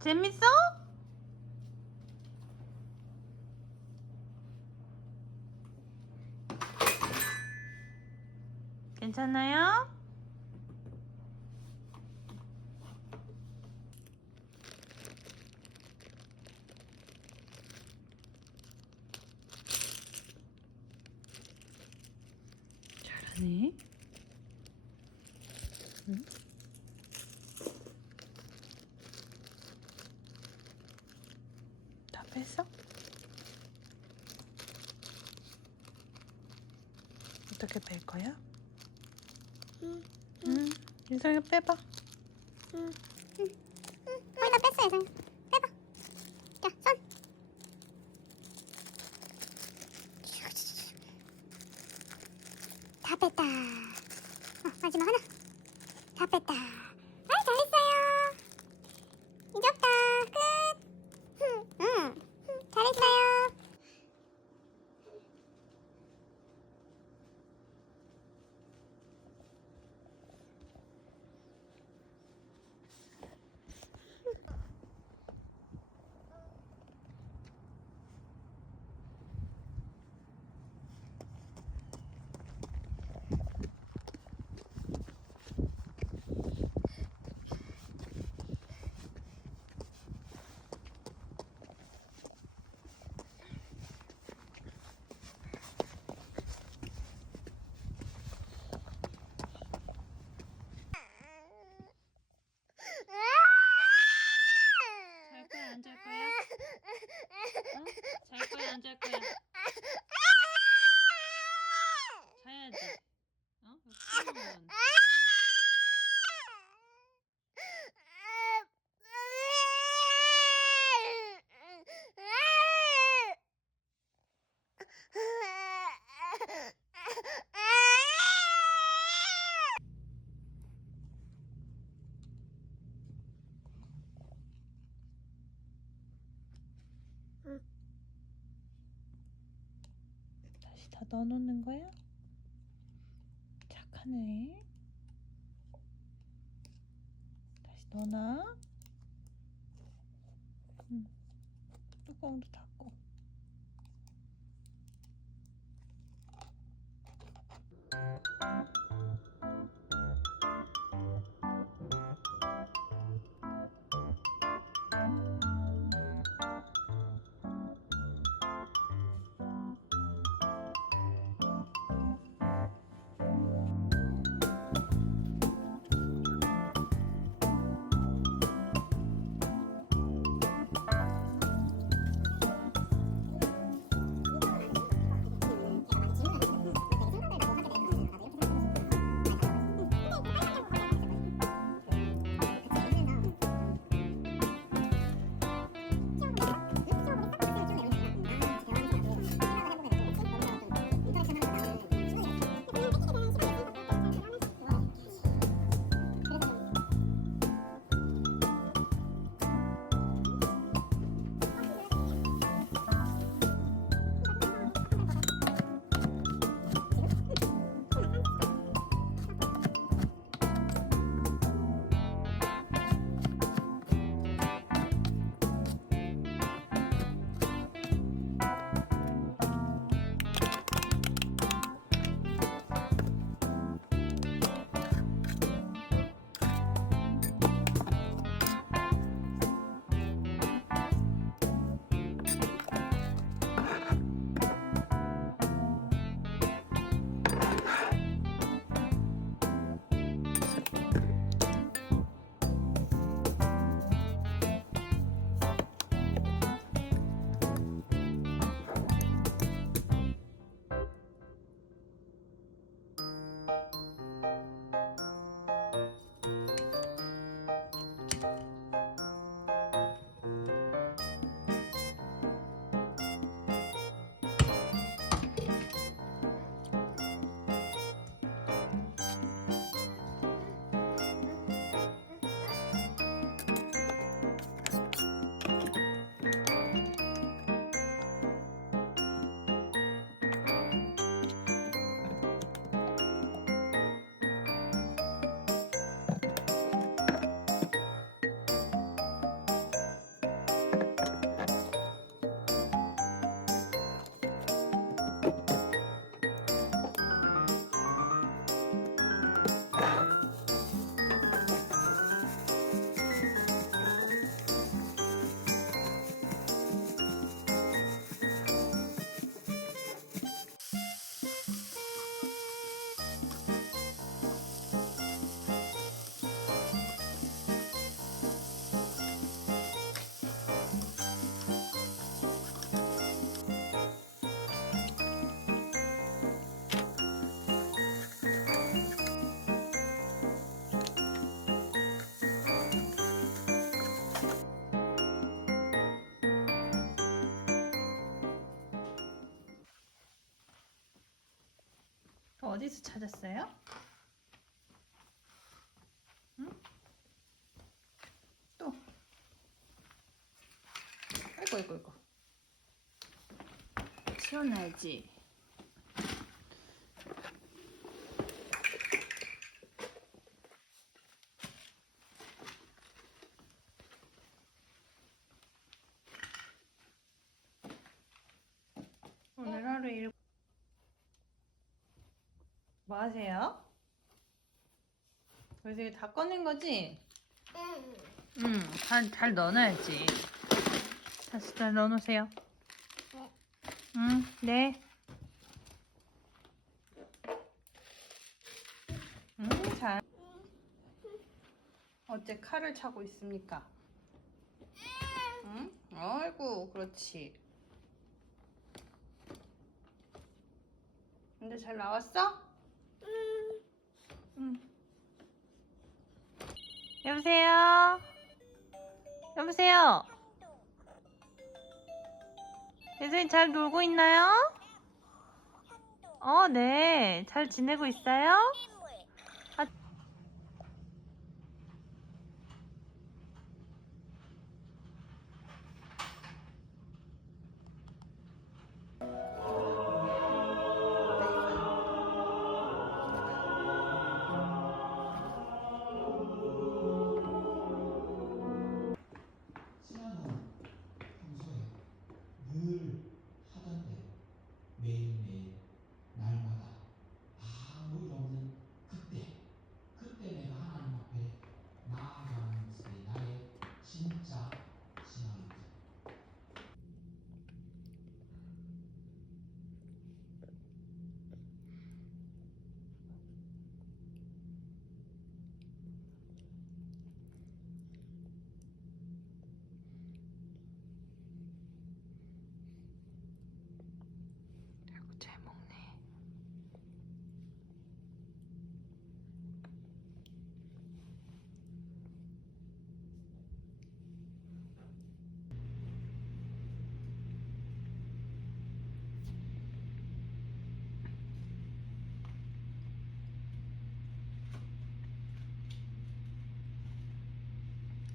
재밌어? 괜찮아요? 잘하네. 응? 다 뺐어? 어떻게 뺄 거야? 응. 유성이가 빼봐. 거의 다 뺐어, 예성이. 빼봐. 자, 손. 다 뺐다. 마지막 하나. 다 뺐다. 아, 잘했어요. 이제 없다. 끝. 응. 잘했어요. 잘 거야, 안 잘 거야? 응? 잘 거야, 안 잘 거야? 자야지. 어? 푸른. 다시 다 넣어놓는 거야? 착하네. 다시 넣어놔. 응. 뚜껑도 닫고. 어디서 찾았어요? 응? 또. 아이고. 치워놔야지. 오늘 하루 일 뭐 하세요? 그래서 이거 다 꺼낸 거지? 응, 잘 넣어놔야지. 다시 잘 넣어놓으세요. 네. 응, 네. 잘. 어째 칼을 차고 있습니까? 응? 아이고, 그렇지. 근데 잘 나왔어? 응. 여보세요? 여보세요? 예선이 잘 놀고 있나요? 네. 잘 지내고 있어요? 아, 신앙은 평소에 늘 하던 대로 매일매일 날마다 아무 일 없는 그때 내가 하나님 앞에 나아가는 것이 나의 진짜 신앙입니다. 잘 먹네.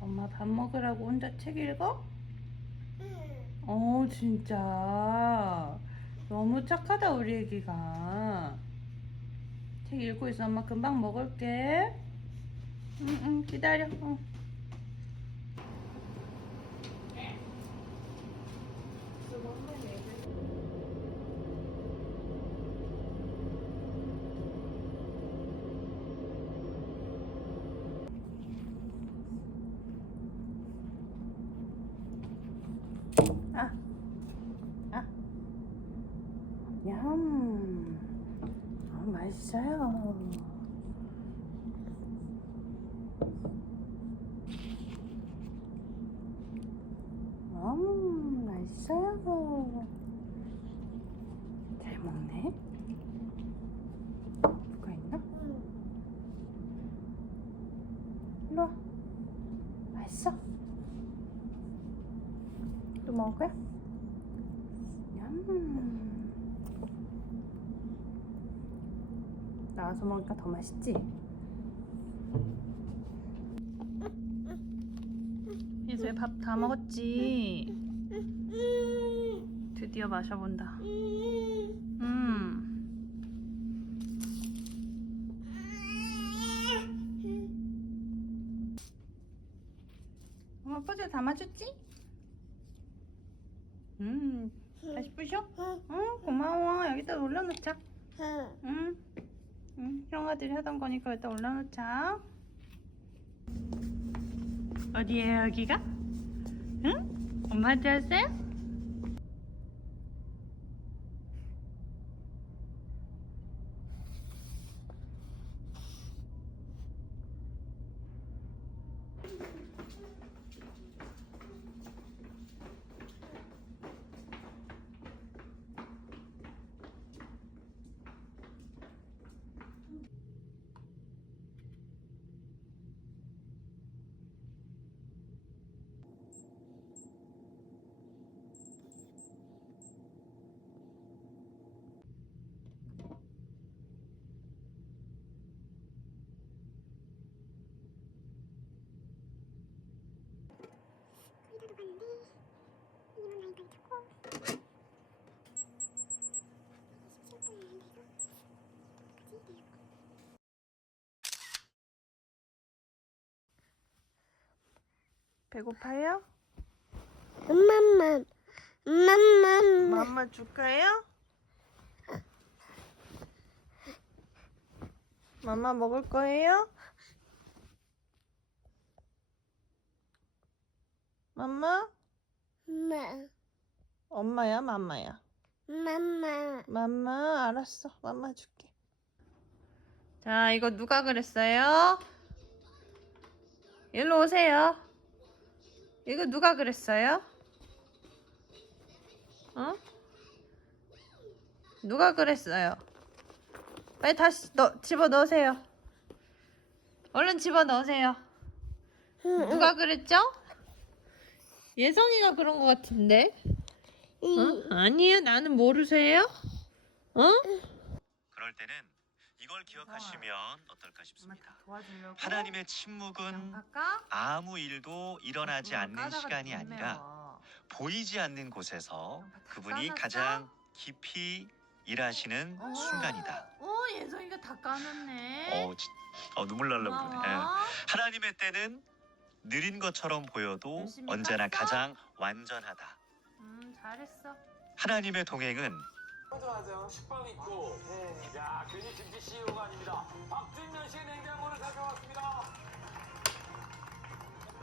엄마 밥 먹으라고 혼자 책 읽어? 진짜. 너무 착하다, 우리 애기가. 책 읽고 있어. 엄마 금방 먹을게. 응, 기다려. 응. 아, 아, 얌. 맛있어요. 맛있어요. 잘 먹네. 누가 있나? 일로 와. 맛있어? 또 먹을 거야? 얌. 나와서 먹으니까 더 맛있지? 예수야 밥 다 먹었지? 드디어 마셔본다. 엄마 퍼즐 다 맞췄지? 다시 부셔? 응, 고마워. 여기다 올려놓자. 응. 형아들이 하던 거니까 여기다 올려놓자. 어디에요, 여기가? 응? 엄마한테 왔어요? 배고파요? 엄마 맘마 줄까요? 맘마 먹을 거예요? 맘마? 엄마야, 맘마야? 맘마, 알았어. 맘마 줄게. 자, 이거 누가 그랬어요? 일로 오세요. 이거 누가 그랬어요? 어? 누가 그랬어요? 빨리 다시 집어 넣으세요. 얼른 집어 넣으세요. 누가 그랬죠? 예성이가 그런 것 같은데? 어? 아니에요. 나는 모르세요? 어? 그럴 때는 이걸 기억하시면 어떨까 싶습니다. 도와주려고. 하나님의 침묵은 깎아? 아무 일도 일어나지 않는 까다가 시간이 눈 아니라 매워. 보이지 않는 곳에서 그분이 까놨어? 가장 깊이 일하시는 순간이다. 예성이가 다 까놨네. 눈물 날라 그러네. 고마워. 하나님의 때는 느린 것처럼 보여도 열심히 언제나 깠어? 가장 완전하다. 잘했어. 하나님의 동행은 맞아. 식빵 있고. 야, 괜히 김치 CEO가 아닙니다. 박준면 씨의 냉장고를 가져왔습니다.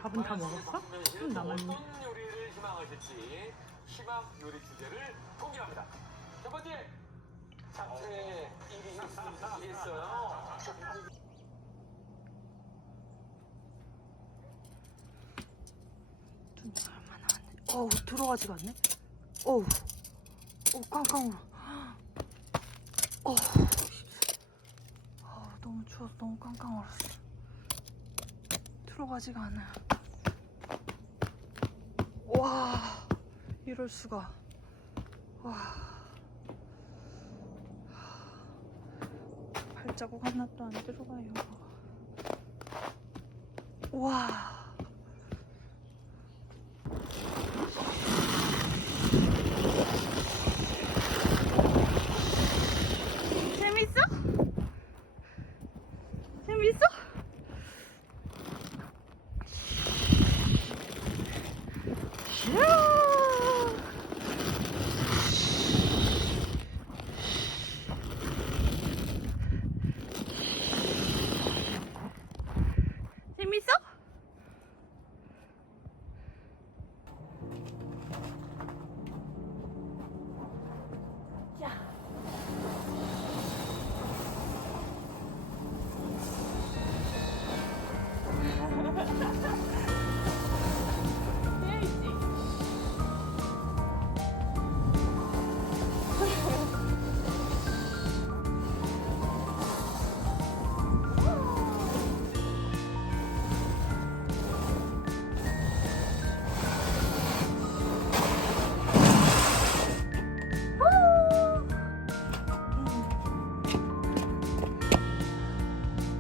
밥은 다 먹었어? 좀 남았네. 어떤 요리를 희망하실지 희망 요리 주제를 공개합니다. 첫 번째, 잡채 1위 있어요. 얼마나 왔네. 어우, 들어가지가 않네. 어우, 깡깡 울어. 너무 추워서 너무 깡깡 울었어. 들어가지가 않아요. 와, 이럴 수가. 와, 발자국 하나도 안 들어가요. 와.